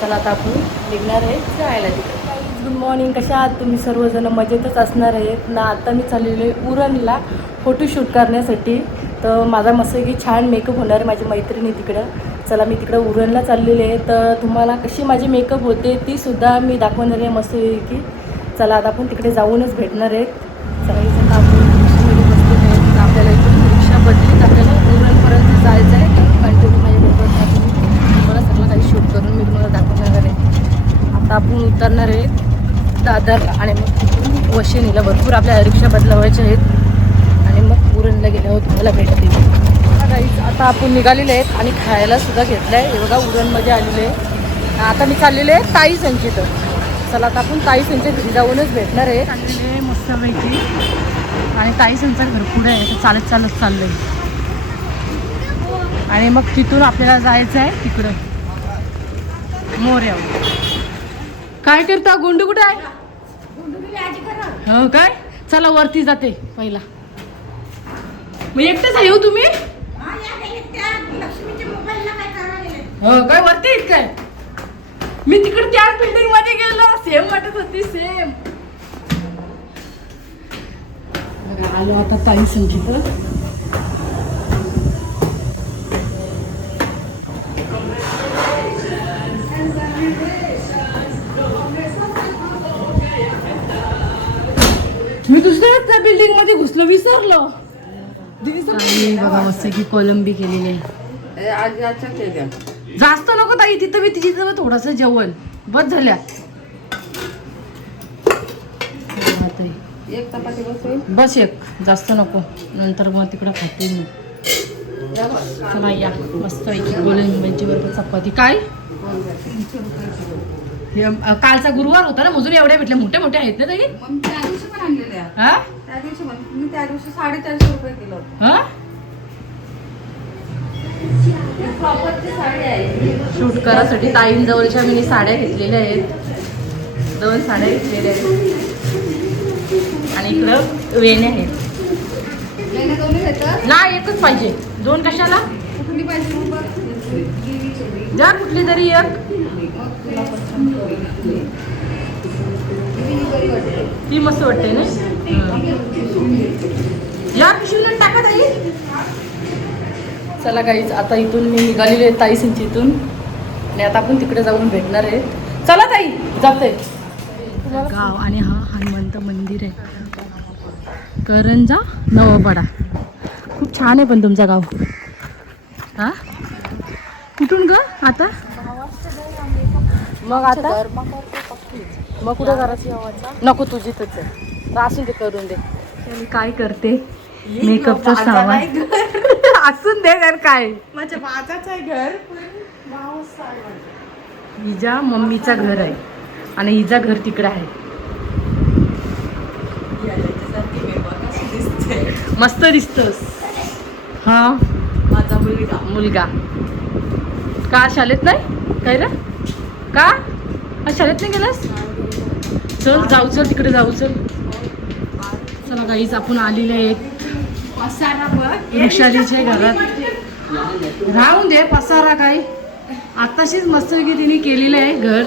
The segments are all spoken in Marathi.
चला आता आपण निघणार आहे जायला तिकडे. गुड मॉर्निंग कशा आहात तुम्ही? सर्वजण मजेतच असणार आहेत. ना आता मी चाललेलो आहे उरणला फोटोशूट करण्यासाठी. तर माझा मस्त की छान मेकअप होणार आहे माझी मैत्रिणी तिकडं. चला मी तिकडं उरणला चाललेले आहे. तर तुम्हाला कशी माझी मेकअप होते तीसुद्धा मी दाखवणार आहे मस्त की चला आता आपण तिकडे जाऊनच भेटणार आहेत. चला इथं आपण रिक्षामध्ये बसलेले आहेत तर आपल्याला इथून रिक्षा बदलीत आपल्याला उरणपर्यंत जायचं आहे कंटिन्यू माझ्या बरोबर टाकून तुम्हाला सगळं काही शूट करून मी तुम्हाला दाखवणार आहे आता आपण उतरणार आहे दादरला आणि मग तिथून वशिनीला भरपूर आपल्या रिक्षा बदलावायच्या आहेत. आणि मग उरणला गेल्यावर तुम्हाला भेटतील. काहीच आता आपण निघालेले आहेत आणि खायला सुद्धा घेतलं आहे एवढा उरणमध्ये आलेले आहे आता मी चाललेले आहे ताई संचित चला आता आपण ताई संचित घरी जाऊनच भेटणार आहे. चाललेले मस्तपैकी. आणि ताई संचा घर पुढे आहे तर चालत चालत चाललं आहे आणि मग तिथून आपल्याला जायचं आहे तिकडं. मोऱ्यावर काय करता? गुंडू कुठे आहे? हो काय? चला वरती जाते पहिला. मग एकटेच आहे येऊ तुम्ही? हो काय वरती आहेत काय? मी तिकडे त्याच बिल्डिंगमध्ये गेलो सेम वाटत होती सेम आलो आता ताई संगीत. बिल्डिंगमध्ये घुसलो विसरलो. बघा मस्त की कोलंबी केलेली आहे. जास्त नको ताई तिथं मी तिची थोडस जेवण. बस झाल्या. बस एक. जास्त नको. नंतर मग तिकडं खाते मी. चला या. मस्त कोलंबीची बरोबर चपाती. काय? हे, कालचा गुरुवार होता ना मजुरी एवढ्या भेटल्या. मोठ्या मोठ्या आहेत ना ताई? हा? त्या दिवशी मी त्या दिवशी साडेचारशे रुपये किलो हा? प्रॉपरची साडी आहे. शूट करासाठी ताईंजवळच्या मी साड्या घेतलेल्या आहेत. दोन साड्या घेतलेल्या आहेत. आणि इकडं वेण्या आहेत. लेण्या दोन्ही घेतात? नाही एकच पाहिजे. दोन कशाला? कुठली पाहिजे. द्या कुठली तरी एक. ती मस्त वाटते ना? या पिशवीला टाका ताई. चला काहीच आता इथून मी निघालेली आहे ताई इथून आणि आता आपण तिकडे जाऊन भेटणार आहे चला ताई जाते. गाव आणि हा हनुमंत मंदिर आहे. करंजा नवपाडा. खूप छान आहे पण तुमचं गाव. हा? कुठून ग आता? मग आता? मग कुठं करायचं नको तुझी तुझ असून ते करून दे. मी काय करते? मेकअपचं सामान. असून दे तर काय? माझ्या माझाच आहे घर हिजा मम्मीचं घर आहे. आणि हिजा घर तिकडं आहे. मस्त दिसतोस. हा? माझा मुलगा. मुलगा. का शाळेत नाही? काय रे? का? शाळेत नाही गेलास? चल जाऊ चल तिकडे जाऊ चल. चला काहीच आपण आलेले आहेत. वृक्षालीच्या घरात. राहून दे पसारा काय आताशीच मस्त की तिने केलेलं आहे घर.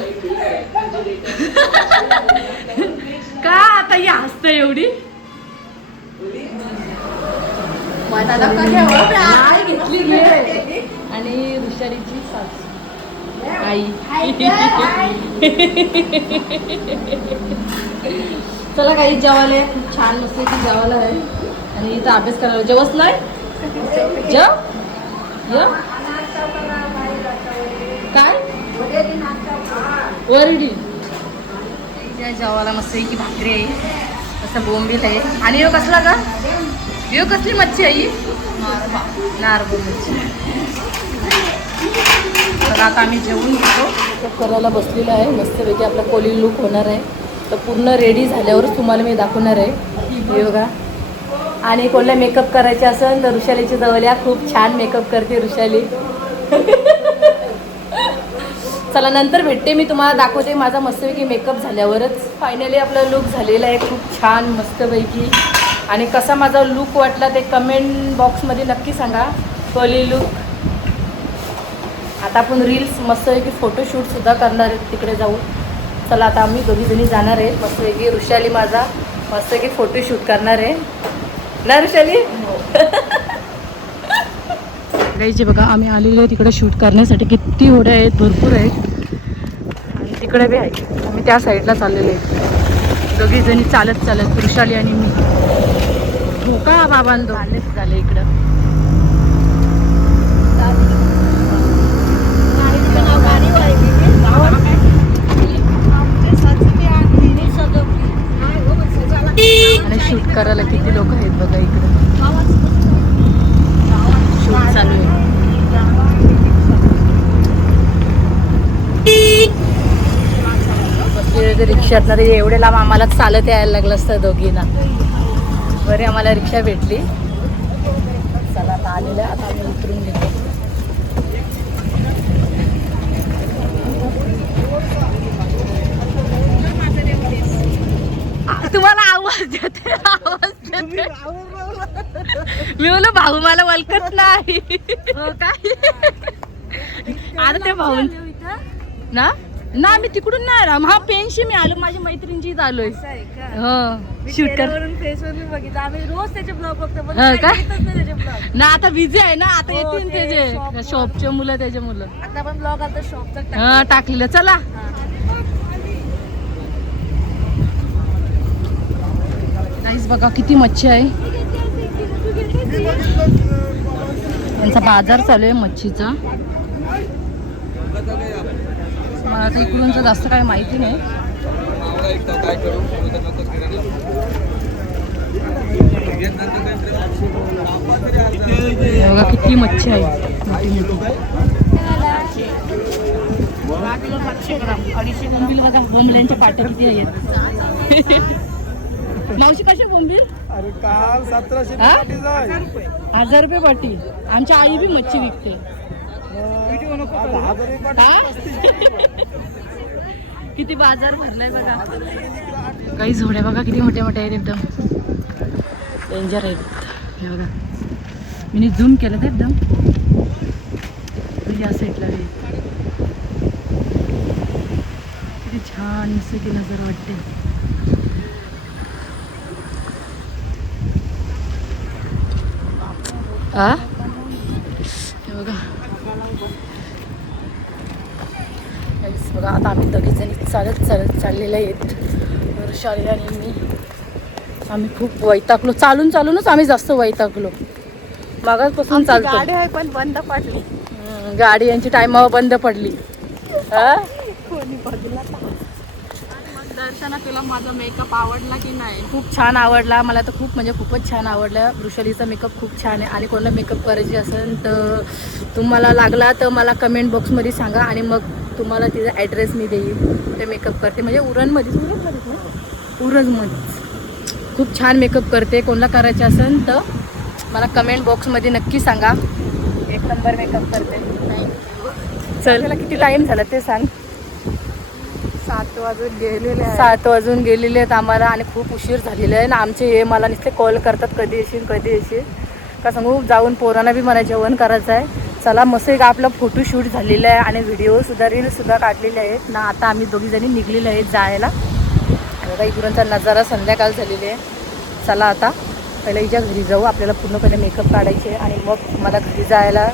का आता ही हसत एवढी? आणि ऋषालीची सासू. आई. चला काही जेवायला आहे. खूप छान मस्त की जेवायला आहे. आणि इथं अभ्यास करायला. जेवच नाही? जेव. य काय? वरडी. त्या जेवायला मस्त की भाकरी आहे. तसं बोंबील आहे. आणि यो कसला का यो कसली मच्छी आहे नारबो मच्छी. तर आता आम्ही जेवून घेतो. करायला बसलेलं आहे. मस्तपैकी आपला कोली लुक होणार आहे. तर पूर्ण रेडी झाल्यावरच तुम्हाला मी दाखवणार आहे. हे बघा. आणि कोणाला मेकअप करायचे असेल तर ऋषालीच्या जवळ या. खूप छान मेकअप करते ऋषाली. चला नंतर भेटते मी तुम्हाला दाखवते माझा मस्तपैकी मेकअप झाल्यावरच. फायनली आपला लुक झालेला आहे. खूप छान मस्तपैकी. आणि कसा माझा लुक वाटला ते कमेंट बॉक्समध्ये नक्की सांगा. कली लुक आता आपण रील्स मस्तपैकी फोटोशूटसुद्धा करणार आहेत तिकडे जाऊ चला आता आम्ही दोघीजणी जाणार आहेत मस्तपैकी ऋषाली माझा मस्तपैकी फोटोशूट करणार आहे. ना ऋषाली? गाईचे बघा आम्ही आलेलो आहे तिकडे शूट करण्यासाठी. किती होड्या आहेत भरपूर आहेत. आणि तिकडे बी आहे. आम्ही त्या साईडला चाललेलो आहे. दोघीजणी चालत चालत ऋषाली आणि मी. हो का बाबांदो झाले इकडं आणि शूट करायला किती लोक आहेत बघा इकडं शूट चालू आहे बसलेले ते रिक्षात ना एवढे लांब आम्हाला चालत यायला लागलं असतं दोघींना. बरे आम्हाला रिक्षा भेटली. चला आता आलेलं आता आम्ही उतरून घेतो. तुम्हाला आवाज देते आवाज देते. मी बोल भाऊ मला वलकत नाही. हो काय आता ते भाऊ ना? ना मी तिकडून नाही राम हा पेनशी मी आलो माझ्या मैत्रिणीची आलोय. हो शूट कर रोज त्याचे ब्लॉग बघतो. पण हा येतच नाही त्याचे ना आता बिझी आहे ना आता हो, येतील ते त्याचे. शॉपचे मुलं त्याचे मुलं. आता ब्लॉग आता शॉपचा हा टाकलेलं. चला. नाहीच बघा किती मच्छी आहे. त्यांचा बाजार चालू आहे मच्छीचा. मला आता इकडूनच जास्त काही माहिती नाही. बघा किती मच्छी आहे. मोठी मोठी. पाट्या किती आहेत मावशी कशी बोंबील? अरे काल सतराशे हजार रुपये पाटी. आमच्या आई बी मच्छी विकते. व्हिडिओ नको किती बाजार भरलाय बघा. काही झोड्या बघा किती मोठ्या मोठ्या आहेत एकदम. डेंजर आहेत. हे बघा. मी झूम केलं तर एकदम. म्हणजे या साईडला किती छान निसर्गी नजर वाटते. हे बघा. बघा आता आम्ही दोघीजणी चालत चालत चाललेल्या आहेत. वर्षाली आणि मी आम्ही खूप वैतागलो. चालून चालूनच आम्ही जास्त वैतागलो. मागासपासून चालतो. गाडी आहे पण बंद पडली. गाडी यांची टायमावर बंद पडली? कोणी बघला दर्शना तुला माझा मेकअप आवडला की नाही? खूप छान आवडला. मला तर खूप म्हणजे खूपच छान आवडला. वृषालीचा मेकअप खूप छान आहे. आणि कोणाला मेकअप करायची असेल तर तुम्हाला लागला तर मला कमेंट बॉक्समध्ये सांगा. आणि मग तुम्हाला तिचा ॲड्रेस मी देईन. ते मेकअप करते. म्हणजे उरणमध्येच उरणमध्येच ना? उरणमध्येच. खूप छान मेकअप करते. कोणाला करायचे असेल तर मला कमेंट बॉक्समध्ये नक्की सांगा. एक नंबर मेकअप करते. चल. त्याला किती टाईम झाला ते सांग. सात वाजून गेलेले सात वाजून गेलेले आहेत आम्हाला आणि खूप उशीर झालेला आहे. ना आमचे हे मला नुसते कॉल करतात. कधी येशील कधी येशील. का सांगू? जाऊन पोरांना बी मला जेवण करायचं आहे चला मस्त एक आपला फोटोशूट झालेला आहे आणि व्हिडिओसुद्धा रीलसुद्धा काढलेले आहेत ना आता आम्ही दोघीजणी निघलेले आहेत जायला. बघा इकडूनचा नजारा संध्याकाळ झालेली आहे. चला आता पहिला हिच्या घरी जाऊ. आपल्याला पूर्णपणे मेकअप काढायचे आहे आणि मग मला घरी जायला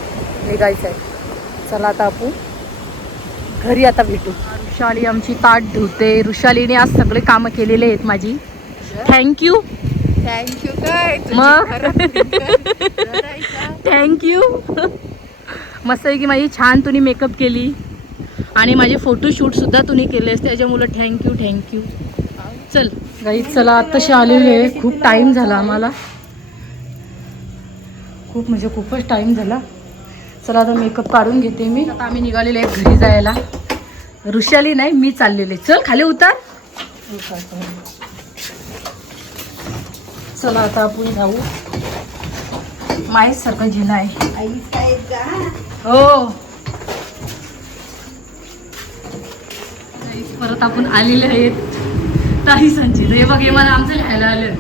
निघायचं आहे. चला आता आपण घरी आता भेटू. ऋषाली आमची ताट धुते. ऋषालीने आज सगळे कामं केलेले आहेत माझी. थँक्यू थँक्यू काय मग? थँक्यू मस्त आहे की माझी छान तुम्ही मेकअप केली. आणि माझे फोटोशूटसुद्धा तुम्ही केलेस त्याच्यामुळं थँक्यू थँक्यू चल. गाई चला आत्ताशी आलेले आहे खूप टाईम झाला आम्हाला. खूप म्हणजे खूपच टाईम झाला. चला आता मेकअप काढून घेते मी. आता आम्ही निघालेले आहे घरी जायला. ऋषाली नाही मी चाललेले. चल खाली उतार. चला आता आपण जाऊ. माहीत सारखं जिना आहे हो. परत आपण आलेले आहेत. ताई संचित हे बघ हे मला आमचं घ्यायला आलं.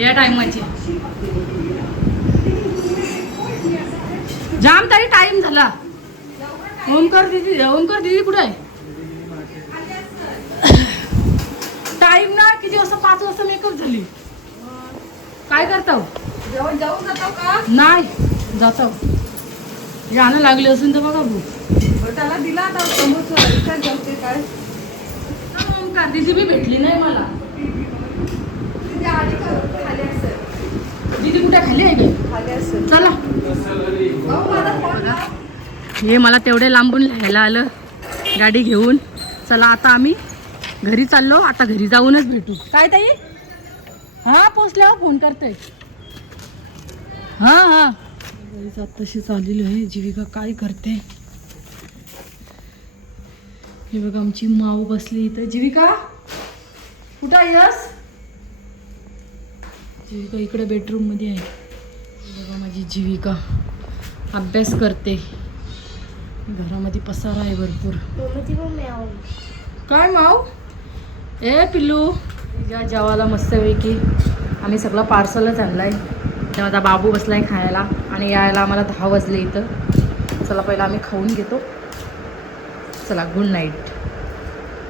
या टायमाची. जाम तरी टाइम झाला. ओमकार दिदी ओमकार दिदी कुठे आहे? टाइम ना किती वाजता? पाच वाजता मेकअप झाली. काय करताव? जेवण जाऊन जातो का? नाही जातो जाणं लागली असून तर बघा बरं, त्याला दिला आता काय? दिदी बी भेटली नाही मला. दिदी कुठे खाली आहे चला. हे मला तेवढे लांबून लिहायला आलं. गाडी घेऊन. चला आता आम्ही घरी चाललो. आता घरी जाऊनच भेटू. काय ताई? हां पोचल्यावर फोन करते. हां हां. घरीच आत्ताशीच आलेली आहे. जीविका काय करते? हे बघा आमची माऊ बसली इथं. जीविका कुठं आहेस जीविका इकडे बेडरूममध्ये आहे. बघा माझी जीविका अभ्यास करते. घरामध्ये पसारा आहे भरपूर. काय माव ए पिल्लू. या जेवायला मस्तपैकी आम्ही सगळं पार्सलच आणलं आहे तेव्हा माझा बाबू बसलाय खायला आणि यायला आम्हाला दहा वाजले इथं. चला पहिला आम्ही खाऊन घेतो. चला गुड नाईट